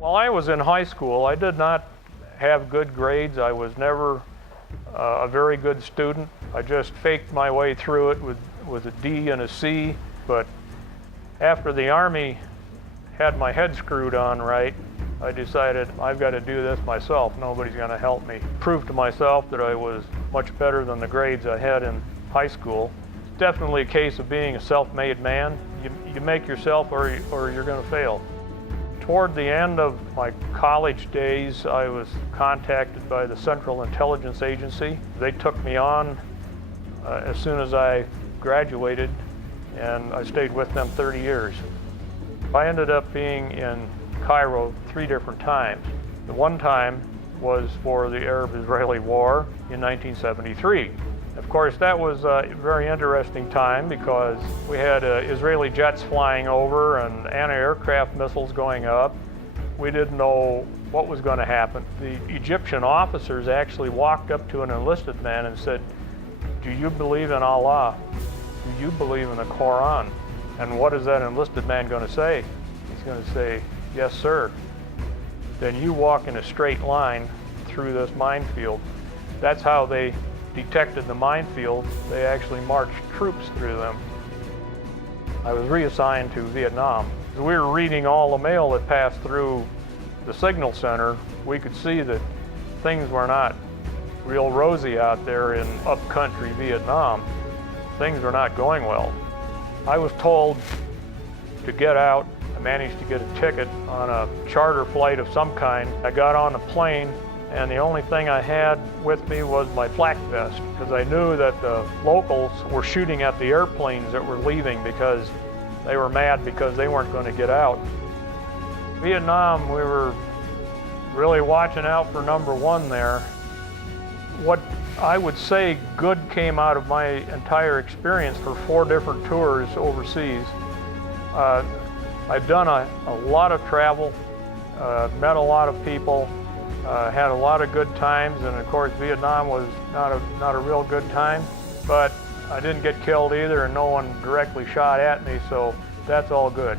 While I was in high school, I did not have good grades. I was never a very good student. I just faked my way through it with a D and a C. But after the Army had my head screwed on right, I decided I've got to do this myself. Nobody's going to help me. Proved to myself that I was much better than the grades I had in high school. It's definitely a case of being a self-made man. You make yourself or you're going to fail. Toward the end of my college days, I was contacted by the Central Intelligence Agency. They took me on as soon as I graduated, and I stayed with them 30 years. I ended up being in Cairo 3 different times. The one time was for the Arab-Israeli War in 1973. Of course, that was a very interesting time because we had Israeli jets flying over and anti-aircraft missiles going up. We didn't know what was going to happen. The Egyptian officers actually walked up to an enlisted man and said, "Do you believe in Allah? Do you believe in the Quran?" And what is that enlisted man going to say? He's going to say, "Yes, sir." Then you walk in a straight line through this minefield. That's how they detected the minefield. They actually marched troops through them. I was reassigned to Vietnam. As we were reading all the mail that passed through the signal center, we could see that things were not real rosy out there in upcountry Vietnam. Things were not going well. I was told to get out. I managed to get a ticket on a charter flight of some kind. I got on the plane, and the only thing I had with me was my flak vest, because I knew that the locals were shooting at the airplanes that were leaving because they were mad because they weren't going to get out. Vietnam, we were really watching out for number one there. What I would say good came out of my entire experience for 4 different tours overseas. I've done a lot of travel, met a lot of people, had a lot of good times, and of course Vietnam was not a real good time, but I didn't get killed either, and no one directly shot at me, so that's all good.